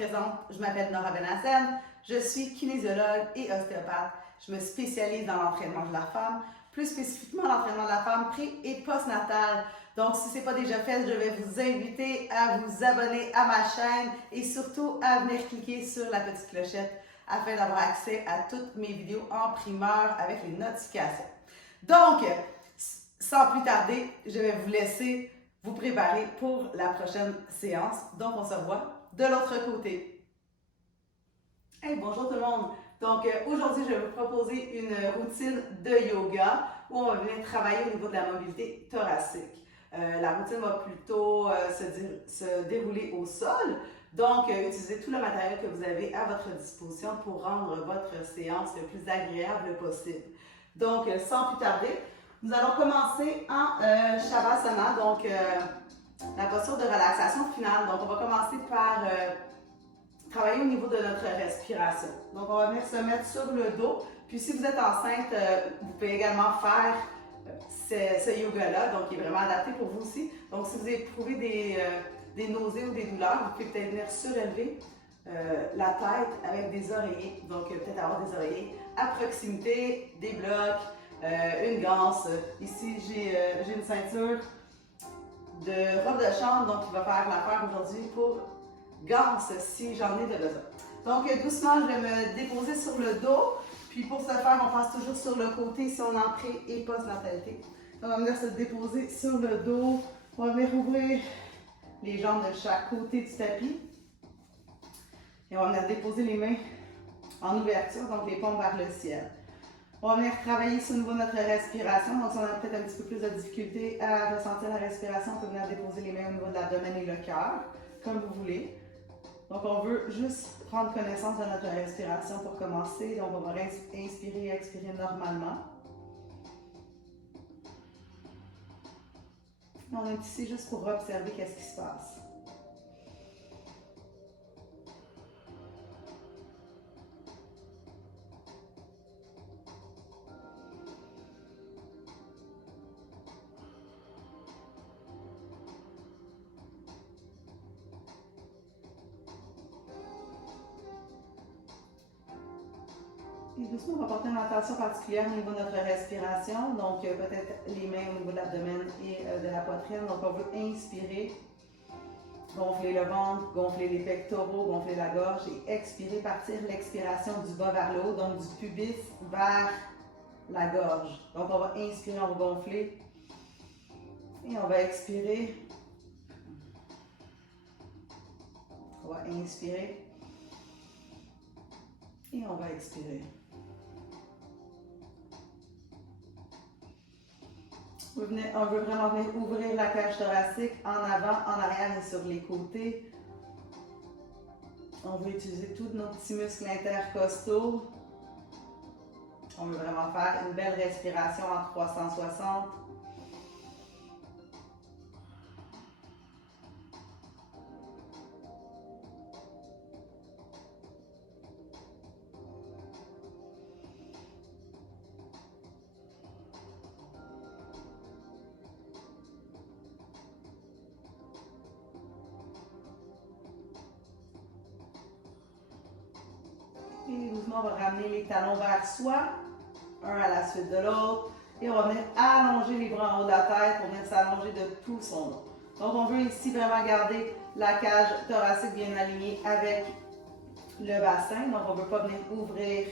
présente, je m'appelle Nora Benassem, je suis kinésiologue et ostéopathe. Je me spécialise dans l'entraînement de la femme, plus spécifiquement l'entraînement de la femme pré- et postnatale. Donc, si ce n'est pas déjà fait, je vais vous inviter à vous abonner à ma chaîne et surtout à venir cliquer sur la petite clochette afin d'avoir accès à toutes mes vidéos en primeur avec les notifications. Donc, sans plus tarder, je vais vous laisser vous préparer pour la prochaine séance. Donc, on se revoit de l'autre côté. Hey, bonjour tout le monde! Donc, aujourd'hui, je vais vous proposer une routine de yoga où on va venir travailler au niveau de la mobilité thoracique. La routine va plutôt se dérouler au sol. Donc, utilisez tout le matériel que vous avez à votre disposition pour rendre votre séance le plus agréable possible. Donc, sans plus tarder, nous allons commencer en Shavasana, donc la posture de relaxation finale. Donc, on va commencer par travailler au niveau de notre respiration. Donc, on va venir se mettre sur le dos. Puis, si vous êtes enceinte, vous pouvez également faire ce yoga-là, donc qui est vraiment adapté pour vous aussi. Donc, si vous éprouvez des nausées ou des douleurs, vous pouvez peut-être venir surélever la tête avec des oreillers. Donc, peut-être avoir des oreillers à proximité, des blocs, une ganse. Ici, j'ai une ceinture de robe de chambre, donc il va faire l'affaire aujourd'hui pour ganse si j'en ai de besoin. Donc, doucement, je vais me déposer sur le dos. Puis, pour ce faire, on passe toujours sur le côté si on est en pré- et post-natalité. On va venir se déposer sur le dos. On va venir ouvrir les jambes de chaque côté du tapis. Et on va venir déposer les mains en ouverture, donc les paumes vers le ciel. On va venir travailler sur le niveau de notre respiration. Donc, si on a peut-être un petit peu plus de difficulté à ressentir la respiration, on peut venir déposer les mains au niveau de l'abdomen et le cœur, comme vous voulez. Donc, on veut juste prendre connaissance de notre respiration pour commencer. Donc, on va inspirer et expirer normalement. On est ici juste pour observer qu'est-ce qui se passe. Et doucement, on va porter une attention particulière au niveau de notre respiration. Donc, peut-être les mains au niveau de l'abdomen et de la poitrine. Donc, on veut inspirer, gonfler le ventre, gonfler les pectoraux, gonfler la gorge et expirer, partir l'expiration du bas vers le haut, donc du pubis vers la gorge. Donc, on va inspirer, on va gonfler et on va expirer. On va inspirer et on va expirer. On veut vraiment venir ouvrir la cage thoracique en avant, en arrière et sur les côtés. On veut utiliser tous nos petits muscles intercostaux. On veut vraiment faire une belle respiration en 360. Et doucement, on va ramener les talons vers soi, un à la suite de l'autre. Et on va venir allonger les bras en haut de la tête pour venir s'allonger de tout son long. Donc, on veut ici vraiment garder la cage thoracique bien alignée avec le bassin. Donc, on ne veut pas venir ouvrir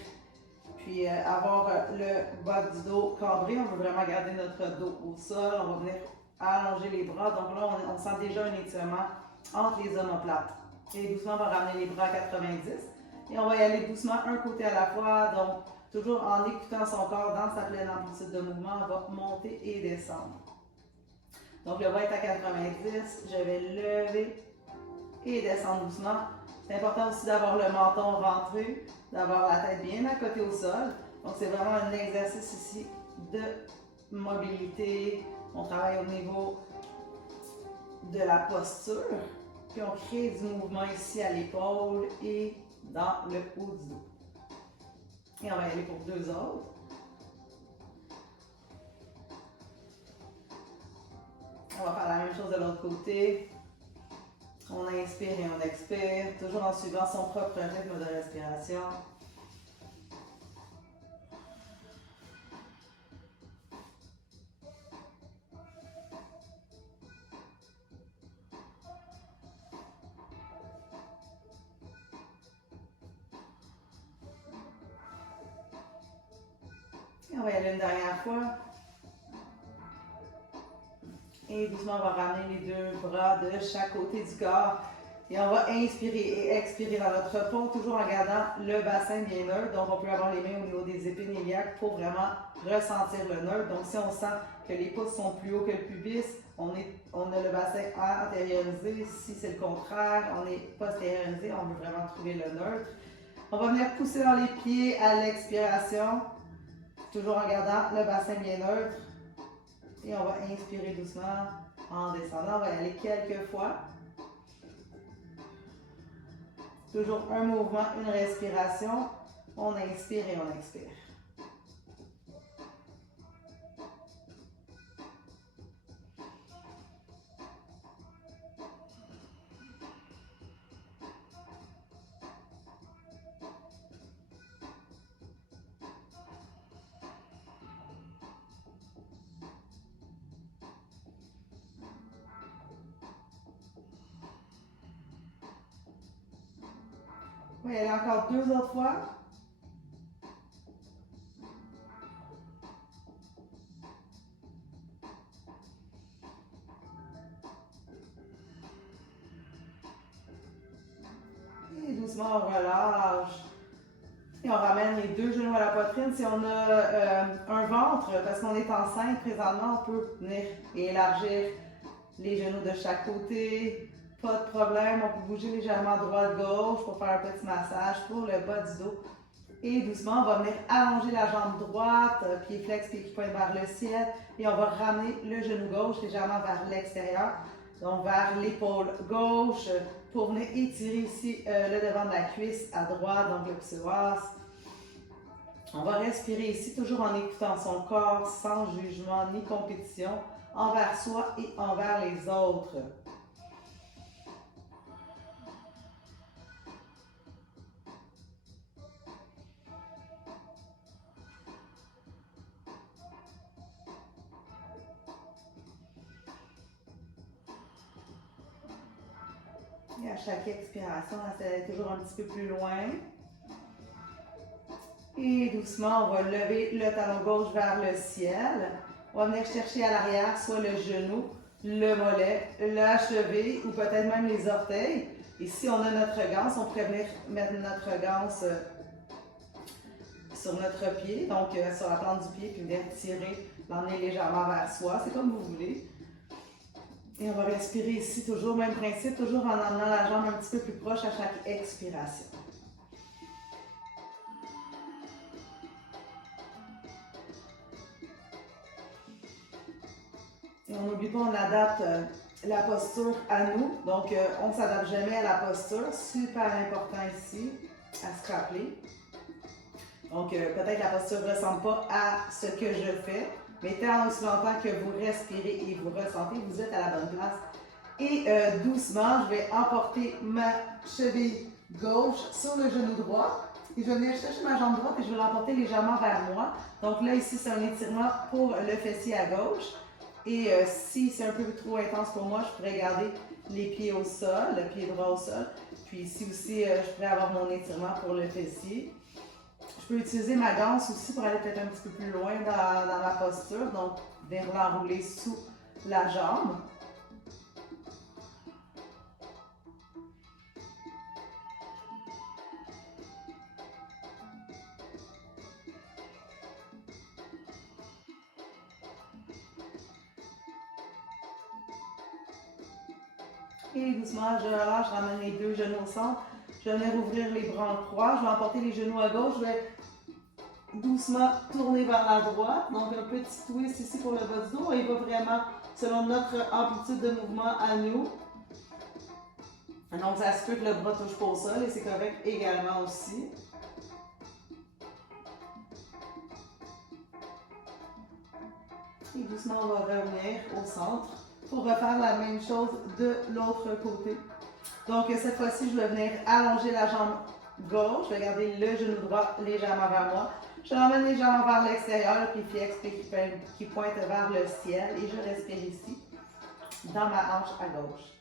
puis avoir le bas du dos cambré. On veut vraiment garder notre dos au sol. On va venir allonger les bras. Donc là, on sent déjà un étirement entre les omoplates. Et doucement, on va ramener les bras à 90. Et on va y aller doucement un côté à la fois. Donc, toujours en écoutant son corps dans sa pleine amplitude de mouvement, on va monter et descendre. Donc, le bras est à 90. Je vais lever et descendre doucement. C'est important aussi d'avoir le menton rentré, d'avoir la tête bien à côté au sol. Donc, c'est vraiment un exercice ici de mobilité. On travaille au niveau de la posture. Puis, on crée du mouvement ici à l'épaule et dans le haut du dos. Et on va y aller pour deux autres. On va faire la même chose de l'autre côté. On inspire et on expire, toujours en suivant son propre rythme de respiration. Et on va y aller une dernière fois. Et doucement, on va ramener les deux bras de chaque côté du corps. Et on va inspirer et expirer dans notre pont, toujours en gardant le bassin bien neutre. Donc, on peut avoir les mains au niveau des épines iliaques pour vraiment ressentir le neutre. Donc, si on sent que les pouces sont plus hauts que le pubis, on a le bassin antériorisé. Si c'est le contraire, on est postériorisé, on veut vraiment trouver le neutre. On va venir pousser dans les pieds à l'expiration, toujours en gardant le bassin bien neutre. Et on va inspirer doucement en descendant. On va y aller quelques fois. Toujours un mouvement, une respiration. On inspire et on expire. On va y aller encore deux autres fois. Et doucement, on relâche. Et on ramène les deux genoux à la poitrine. Si on a un ventre, parce qu'on est enceinte présentement, on peut venir et élargir les genoux de chaque côté. Pas de problème, on peut bouger légèrement droite-gauche pour faire un petit massage pour le bas du dos. Et doucement, on va venir allonger la jambe droite, pied flex, pied qui pointe vers le ciel. Et on va ramener le genou gauche légèrement vers l'extérieur. Donc vers l'épaule gauche pour venir étirer ici le devant de la cuisse à droite, donc le psoas. On va respirer ici, toujours en écoutant son corps, sans jugement ni compétition, envers soi et envers les autres. Et à chaque expiration, on essaie d'aller toujours un petit peu plus loin. Et doucement, on va lever le talon gauche vers le ciel. On va venir chercher à l'arrière, soit le genou, le mollet, la cheville ou peut-être même les orteils. Et si on a notre ganse, on pourrait venir mettre notre ganse sur notre pied, donc sur la plante du pied, puis venir tirer, l'emmener légèrement vers soi. C'est comme vous voulez. Et on va respirer ici, toujours même principe, toujours en emmenant la jambe un petit peu plus proche à chaque expiration. Et on n'oublie pas, on adapte la posture à nous. Donc, on ne s'adapte jamais à la posture. Super important ici à se rappeler. Donc, peut-être la posture ne ressemble pas à ce que je fais, mais tant aussi longtemps que vous respirez et vous ressentez, vous êtes à la bonne place. Et doucement, je vais emporter ma cheville gauche sur le genou droit. Et je vais venir chercher ma jambe droite et je vais l'emporter légèrement vers moi. Donc là, ici, c'est un étirement pour le fessier à gauche. Et si c'est un peu trop intense pour moi, je pourrais garder les pieds au sol, le pied droit au sol. Puis ici aussi, je pourrais avoir mon étirement pour le fessier. Je peux utiliser ma ganse aussi pour aller peut-être un petit peu plus loin dans ma posture. Donc, venir l'enrouler sous la jambe. Et doucement, je relâche, je ramène les deux genoux au centre. Je vais venir ouvrir les bras en croix. Je vais emporter les genoux à gauche. Je vais doucement tourner vers la droite. Donc, un petit twist ici pour le bas du dos. Et il va vraiment selon notre amplitude de mouvement à nous. Donc, ça se peut que le bras touche pas au sol et c'est correct également aussi. Et doucement, on va revenir au centre pour refaire la même chose de l'autre côté. Donc, cette fois-ci, je vais venir allonger la jambe gauche. Je vais garder le genou droit légèrement vers moi. Je ramène légèrement vers l'extérieur, le pli flex qui pointe vers le ciel. Et je respire ici, dans ma hanche à gauche.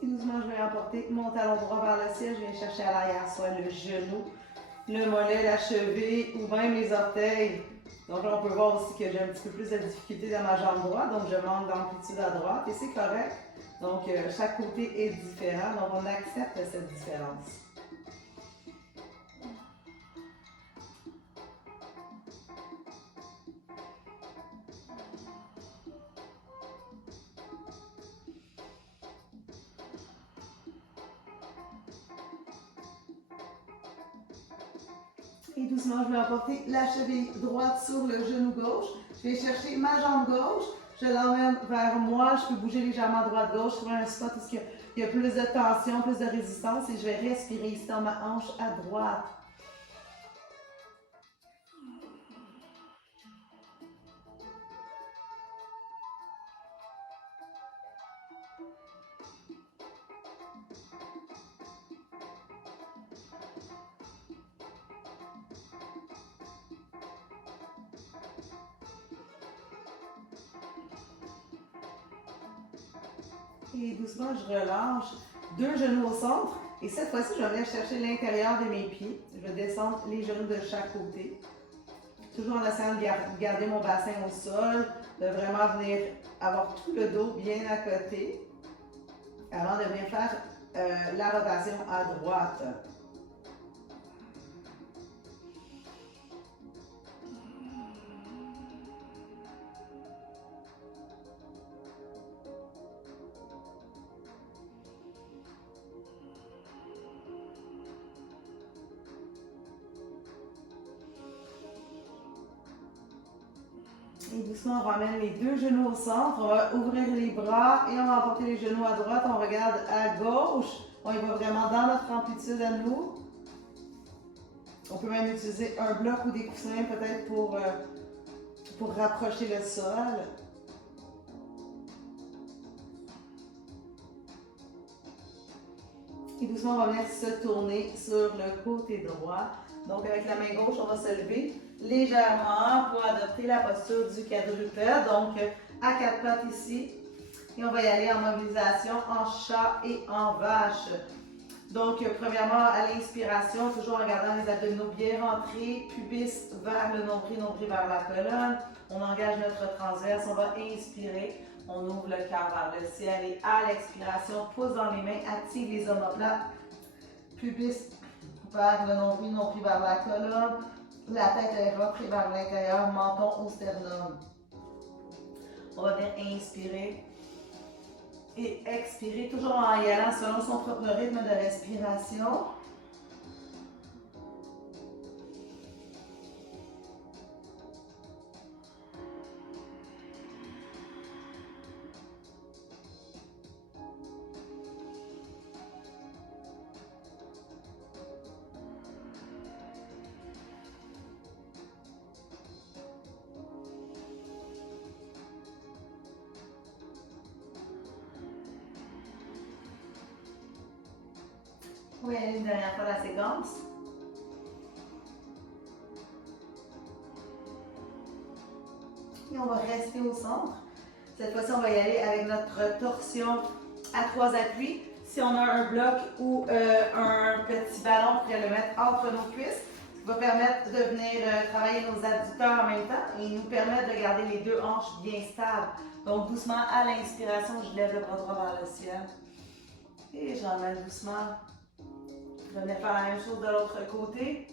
Et doucement, je vais emporter mon talon droit vers le ciel. Je viens chercher à l'arrière, soit le genou, le mollet, la cheville ou même les orteils. Donc là, on peut voir aussi que j'ai un petit peu plus de difficulté dans ma jambe droite, donc je manque d'amplitude à droite et c'est correct. Donc chaque côté est différent, donc on accepte cette différence. Et doucement, je vais emporter la cheville droite sur le genou gauche. Je vais chercher ma jambe gauche. Je l'emmène vers moi. Je peux bouger légèrement droite-gauche. Trouver un spot où il y a plus de tension, plus de résistance. Et je vais respirer ici dans ma hanche à droite. Et doucement, je relâche. Deux genoux au centre. Et cette fois-ci, je vais venir chercher l'intérieur de mes pieds. Je vais descendre les genoux de chaque côté. Toujours en essayant de garder mon bassin au sol. De vraiment venir avoir tout le dos bien à côté. Avant de venir faire la rotation à droite. Et doucement, on ramène les deux genoux au centre. On va ouvrir les bras et on va emporter les genoux à droite. On regarde à gauche. On y va vraiment dans notre amplitude à nous. On peut même utiliser un bloc ou des coussins peut-être pour rapprocher le sol. Et doucement, on va venir se tourner sur le côté droit. Donc, avec la main gauche, on va se lever légèrement pour adopter la posture du quadrupède. Donc, à quatre pattes ici. Et on va y aller en mobilisation, en chat et en vache. Donc, premièrement, à l'inspiration, toujours en gardant les abdominaux bien rentrés, pubis vers le nombril, nombril vers la colonne. On engage notre transverse, on va inspirer. On ouvre le cœur vers le ciel et à l'expiration, pouce dans les mains, active les omoplates. Pubis vers le nombril, nombril vers la colonne. La tête est rentrée vers l'intérieur, menton au sternum. On va bien inspirer et expirer, toujours en y allant selon son propre rythme de respiration. Oui, une dernière fois la séquence. Et on va rester au centre. Cette fois-ci, on va y aller avec notre torsion à trois appuis. Si on a un bloc ou un petit ballon, on pourrait le mettre entre nos cuisses. Ce qui va permettre de venir travailler nos adducteurs en même temps et nous permettre de garder les deux hanches bien stables. Donc, doucement, à l'inspiration, je lève le bras droit vers le ciel. Et j'emmène doucement. Je vais faire la même chose de l'autre côté.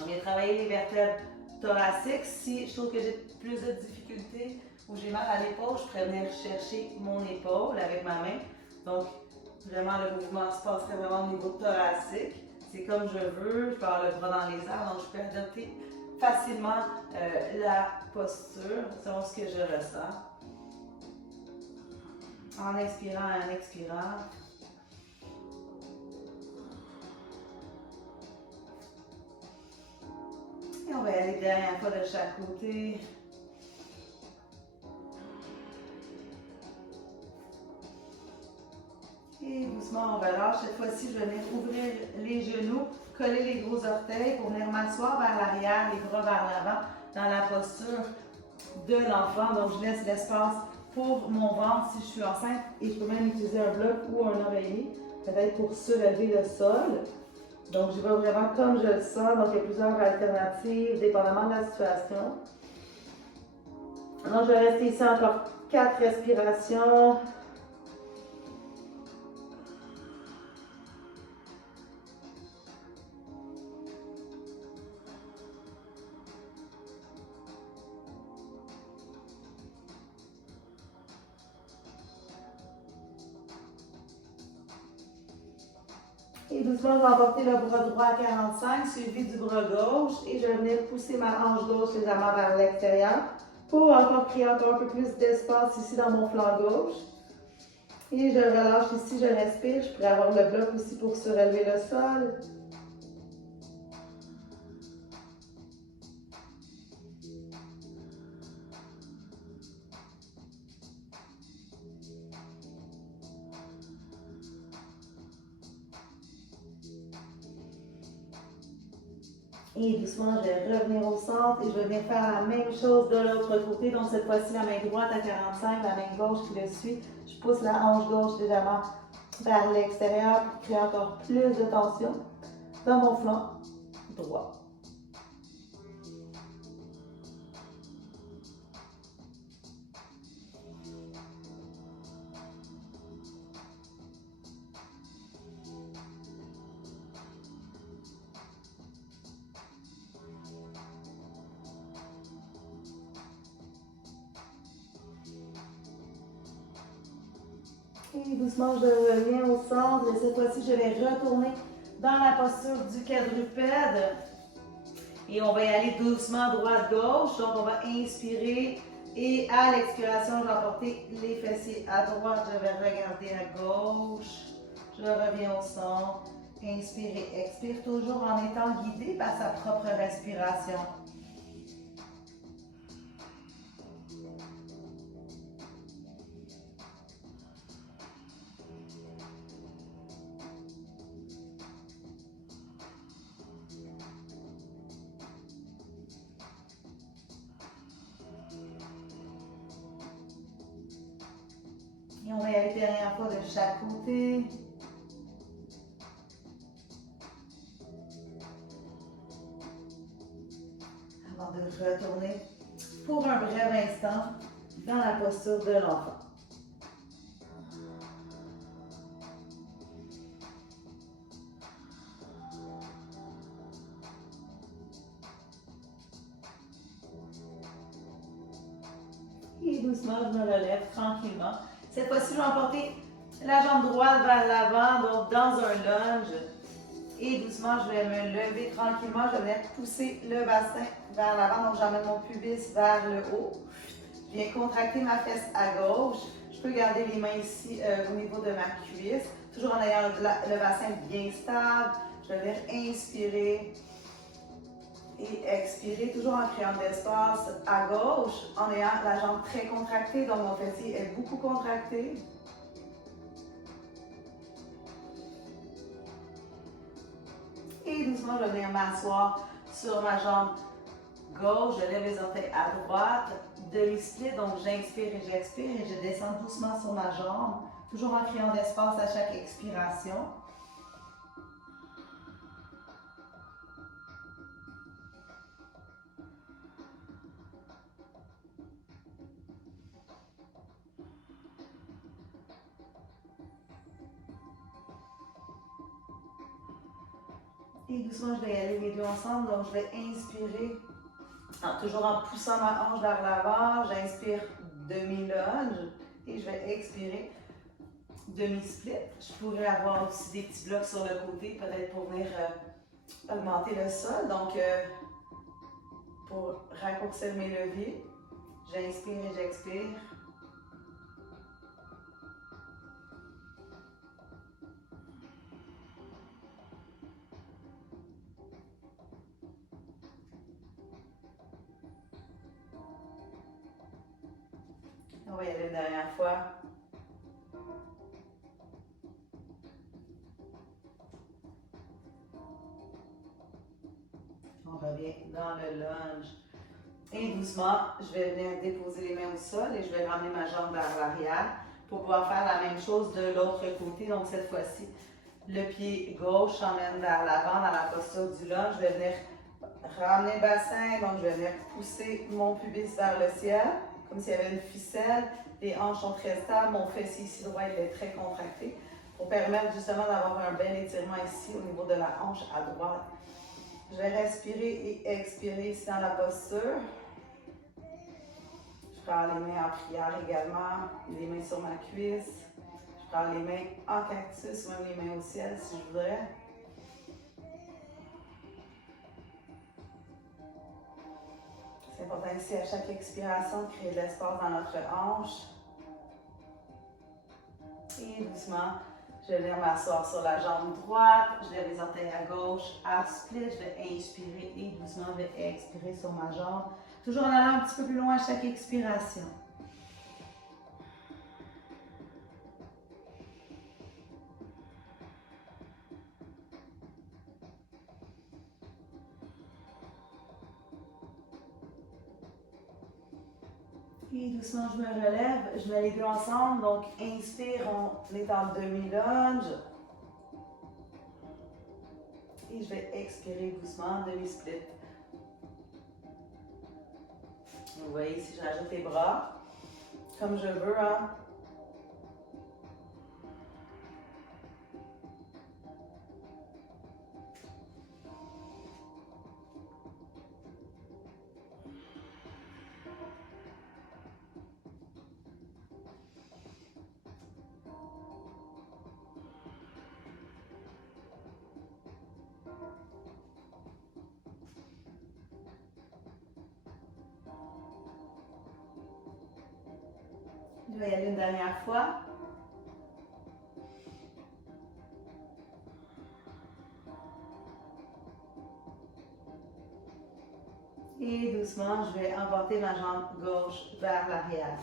On vient travailler les vertèbres thoraciques. Si je trouve que j'ai plus de difficultés ou j'ai mal à l'épaule, je pourrais venir chercher mon épaule avec ma main. Donc, vraiment, le mouvement se passerait vraiment au niveau thoracique. C'est comme je veux. Je peux avoir le bras dans les airs, donc je peux adopter facilement la posture selon ce que je ressens. En inspirant et en expirant. Et on va aller dernière fois de chaque côté. Et doucement, on relâche. Cette fois-ci, je vais venir ouvrir les genoux, coller les gros orteils pour venir m'asseoir vers l'arrière, les bras vers l'avant, dans la posture de l'enfant. Donc, je laisse l'espace pour mon ventre si je suis enceinte. Et je peux même utiliser un bloc ou un oreiller, peut-être pour surélever le sol. Donc, je vais vraiment comme je le sens. Donc, il y a plusieurs alternatives, dépendamment de la situation. Donc, je vais rester ici encore 4 respirations. Et doucement, je vais emporter le bras droit à 45, suivi du bras gauche. Et je vais venir pousser ma hanche gauche légèrement vers l'extérieur pour encore créer encore un peu plus d'espace ici dans mon flanc gauche. Et je relâche ici, je respire. Je pourrais avoir le bloc aussi pour surélever le sol. Et doucement, je vais revenir au centre et je vais venir faire la même chose de l'autre côté. Donc, cette fois-ci, la main droite à 45, la main gauche qui le suit. Je pousse la hanche gauche légèrement vers l'extérieur pour créer encore plus de tension dans mon flanc droit. Et doucement, je reviens au centre et cette fois-ci, je vais retourner dans la posture du quadrupède. Et on va y aller doucement droite-gauche. Donc, on va inspirer et à l'expiration, je vais emporter les fessiers à droite. Je vais regarder à gauche. Je reviens au centre. Inspire et expire toujours en étant guidé par sa propre respiration. Et on va y aller dernière fois de chaque côté. Avant de retourner pour un bref instant dans la posture de l'enfant. Et doucement, je me relève tranquillement. Cette fois-ci, je vais emporter la jambe droite vers l'avant, donc dans un lunge. Et doucement, je vais me lever tranquillement. Je vais pousser le bassin vers l'avant. Donc, j'emmène mon pubis vers le haut. Je viens contracter ma fesse à gauche. Je peux garder les mains ici au niveau de ma cuisse. Toujours en ayant le bassin bien stable. Je vais venir inspirer et expirer, toujours en créant de l'espace à gauche, en ayant la jambe très contractée. Donc, mon fessier est beaucoup contracté. Et doucement, je vais venir m'asseoir sur ma jambe gauche. Je lève les orteils à droite. Demi-split, donc j'inspire et j'expire et je descends doucement sur ma jambe. Toujours en créant d'espace à chaque expiration. Et doucement, je vais y aller les deux ensemble. Donc, je vais inspirer, toujours en poussant ma hanche vers l'avant. J'inspire demi-lunge et je vais expirer demi-split. Je pourrais avoir aussi des petits blocs sur le côté, peut-être pour venir augmenter le sol. Donc, pour raccourcir mes leviers, j'inspire et j'expire. On va y aller une dernière fois. On revient dans le lunge. Et doucement, je vais venir déposer les mains au sol et je vais ramener ma jambe vers l'arrière pour pouvoir faire la même chose de l'autre côté. Donc cette fois-ci, le pied gauche s'emmène vers l'avant dans la posture du lunge. Je vais venir ramener le bassin, donc je vais venir pousser mon pubis vers le ciel, comme s'il y avait une ficelle. Les hanches sont très stables, mon fessier ici droit il est très contracté pour permettre justement d'avoir un bel étirement ici au niveau de la hanche à droite. Je vais respirer et expirer ici dans la posture. Je prends les mains en prière également, les mains sur ma cuisse. Je prends les mains en cactus ou même les mains au ciel si je voudrais. C'est important ici à chaque expiration de créer de l'espace dans notre hanche. Et doucement, je vais venir m'asseoir sur la jambe droite. Je lève les orteils à gauche, half split. Je vais inspirer et doucement, je vais expirer sur ma jambe. Toujours en allant un petit peu plus loin à chaque expiration. Et doucement, je me relève. Je mets les deux ensemble. Donc, inspire, on est en demi-lunge. Et je vais expirer doucement, demi-split. Vous voyez, ici, je rajoute les bras comme je veux. Hein? Je vais y aller une dernière fois. Et doucement, je vais emporter ma jambe gauche vers l'arrière.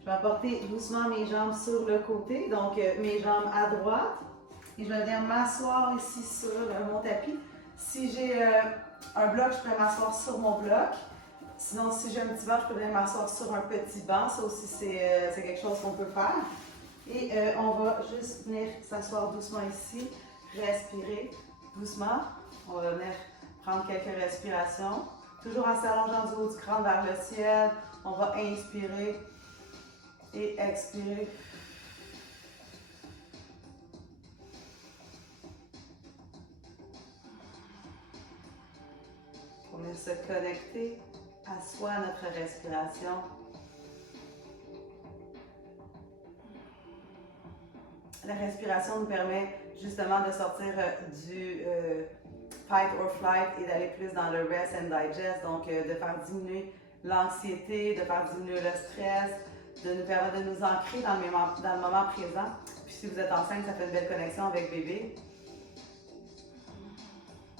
Je vais apporter doucement mes jambes sur le côté, donc mes jambes à droite. Et je vais venir m'asseoir ici sur mon tapis. Si j'ai un bloc, je peux m'asseoir sur mon bloc. Sinon, si j'ai un petit banc, je peux venir m'asseoir sur un petit banc. Ça aussi, c'est quelque chose qu'on peut faire. Et on va juste venir s'asseoir doucement ici, respirer doucement. On va venir prendre quelques respirations. Toujours en s'allongeant du haut du crâne vers le ciel. On va inspirer et expirer. On va se connecter à soi, à notre respiration. La respiration nous permet justement de sortir du fight or flight et d'aller plus dans le rest and digest, donc de faire diminuer l'anxiété, de faire diminuer le stress, de nous permettre de nous ancrer dans le moment présent. Puis si vous êtes enceinte, ça fait une belle connexion avec bébé.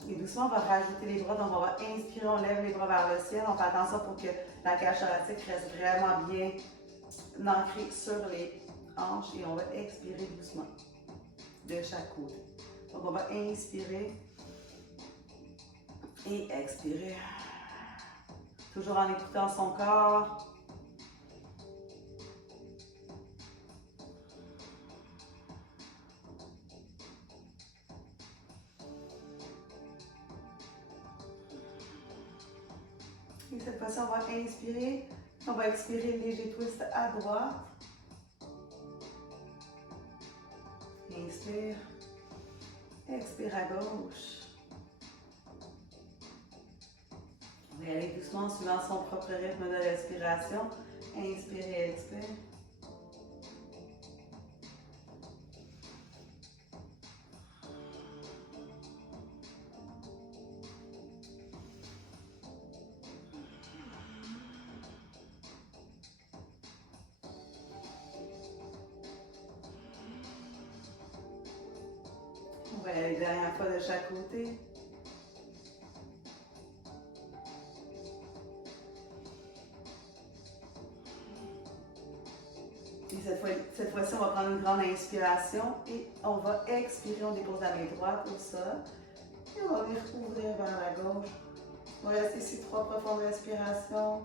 Et doucement, on va rajouter les bras, donc on va inspirer, on lève les bras vers le ciel. On fait attention pour que la cage thoracique reste vraiment bien ancrée sur les hanches et on va expirer doucement de chaque côté. Donc on va inspirer et expirer. Toujours en écoutant son corps. Et cette fois-ci, on va inspirer. On va expirer, léger twist à droite. Inspire. Expire à gauche. On va aller doucement suivant son propre rythme de respiration. Inspire et expire. On va aller dernière fois de chaque côté. Cette fois-ci, on va prendre une grande inspiration et on va expirer. On dépose la main droite au sol. Et on va venir ouvrir vers la gauche. On va rester ici 3 profondes respirations.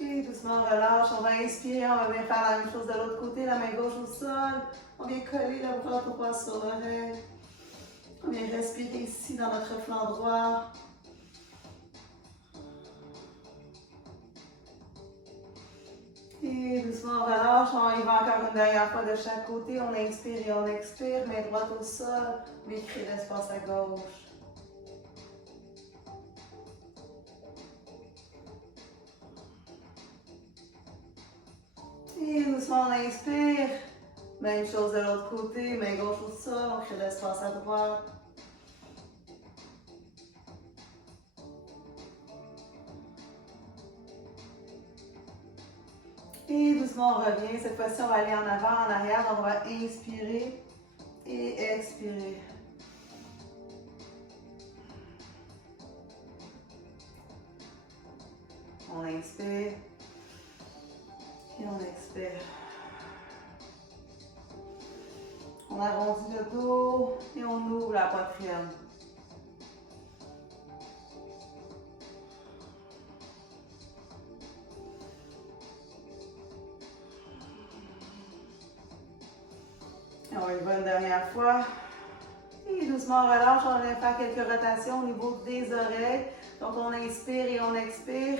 Et doucement, on relâche. On va inspirer. On va venir faire la même chose de l'autre côté. La main gauche au sol. On vient coller la droite au poing sur l'oreille. On vient respirer ici dans notre flanc droit. Et doucement, on relâche. On y va encore une dernière fois de chaque côté. On inspire et on expire. Main droite au sol. On vient créer l'espace à gauche. Et doucement, on inspire. Même chose de l'autre côté. Main gauche au sol. On crée l'espace à droite. Et doucement, on revient. Cette fois-ci, on va aller en avant, en arrière. On va inspirer et expirer. On inspire et on expire. On arrondit le dos et on ouvre la poitrine. Et on y va une dernière fois. Et doucement, on relâche. On va faire quelques rotations au niveau des oreilles. Donc, on inspire et on expire.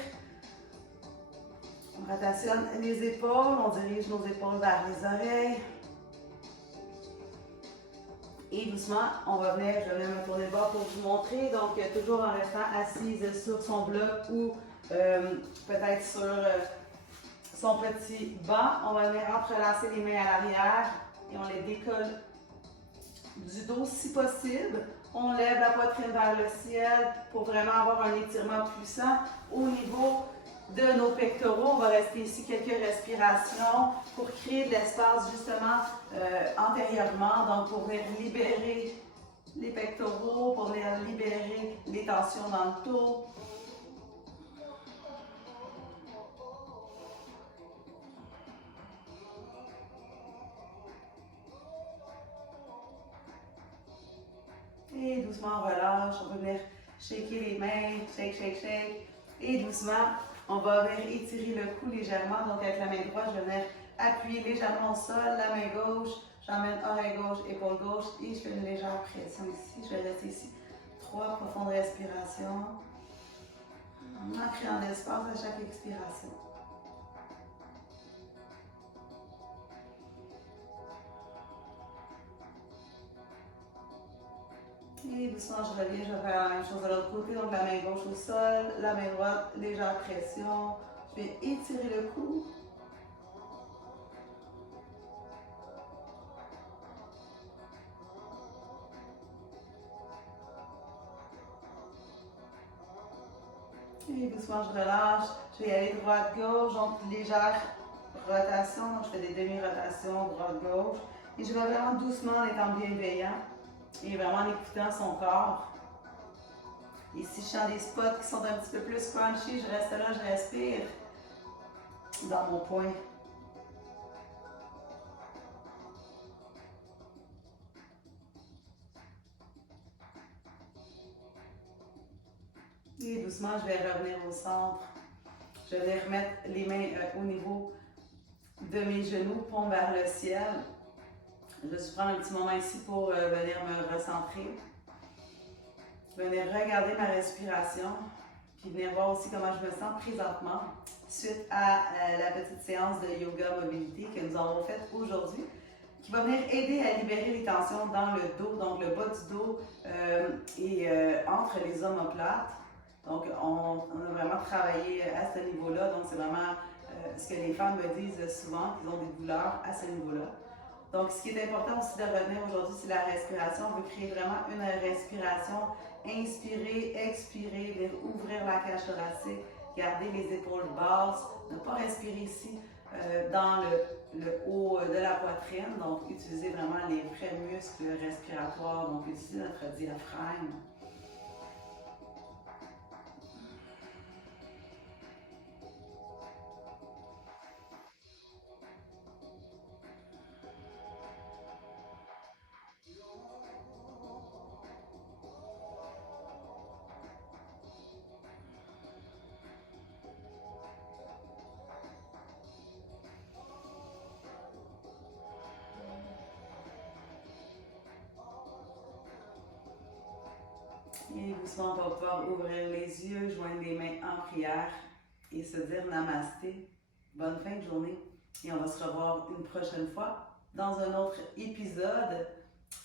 On rotationne les épaules. On dirige nos épaules vers les oreilles. Et doucement, on va venir, je vais me tourner de bord pour vous montrer. Donc, toujours en restant assise sur son bloc ou peut-être sur son petit banc. On va venir entrelacer les mains à l'arrière et on les décolle du dos si possible. On lève la poitrine vers le ciel pour vraiment avoir un étirement puissant au niveau de nos pectoraux. On va rester ici quelques respirations pour créer de l'espace justement antérieurement, donc pour venir libérer les pectoraux, pour venir libérer les tensions dans le dos. Et doucement on relâche, on va venir shaker les mains, shake, shake, shake. Et doucement, on va venir étirer le cou légèrement. Donc avec la main droite, je vais venir appuyer légèrement au sol, la main gauche, j'emmène oreille gauche, épaule gauche et je fais une légère pression ici. Je vais rester ici. 3 profondes respirations. En créant de l'espace à chaque expiration. Et doucement, je reviens, je vais faire la même chose de l'autre côté. Donc la main gauche au sol, la main droite, légère pression. Je vais étirer le cou. Et doucement, je relâche. Je vais aller droite-gauche, donc légère rotation. Donc je fais des demi-rotations droite-gauche. Et je vais vraiment doucement en étant bienveillant et vraiment en écoutant son corps. Et si je sens des spots qui sont un petit peu plus crunchy, je reste là, je respire dans mon point. Et doucement, je vais revenir au centre. Je vais remettre les mains au niveau de mes genoux, paume vers le ciel. Je vais prendre un petit moment ici pour venir me recentrer. Venir regarder ma respiration, puis venir voir aussi comment je me sens présentement suite à la petite séance de yoga mobilité que nous avons faite aujourd'hui, qui va venir aider à libérer les tensions dans le dos, donc le bas du dos et entre les omoplates. Donc, on a vraiment travaillé à ce niveau-là. Donc, c'est vraiment ce que les femmes me disent souvent, qu'ils ont des douleurs à ce niveau-là. Donc, ce qui est important aussi de retenir aujourd'hui, c'est la respiration. On veut créer vraiment une respiration. Inspirer, expirer, venir ouvrir la cage thoracique, garder les épaules basses, ne pas respirer ici dans le haut de la poitrine. Donc, utiliser vraiment les vrais muscles respiratoires. Donc, utiliser notre diaphragme. doucement, on va pouvoir ouvrir les yeux, joindre les mains en prière et se dire namasté. Bonne fin de journée et on va se revoir une prochaine fois dans un autre épisode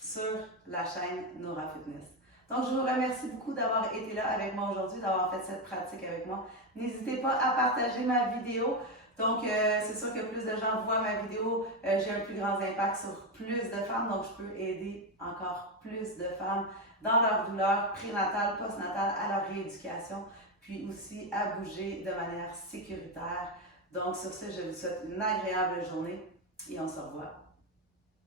sur la chaîne Nora Fitness. Donc, je vous remercie beaucoup d'avoir été là avec moi aujourd'hui, d'avoir fait cette pratique avec moi. N'hésitez pas à partager ma vidéo. Donc, c'est sûr que plus de gens voient ma vidéo, j'ai un plus grand impact sur plus de femmes, donc je peux aider encore plus de femmes dans leur douleur prénatale, postnatale, à leur rééducation, puis aussi à bouger de manière sécuritaire. Donc, sur ce, je vous souhaite une agréable journée et on se revoit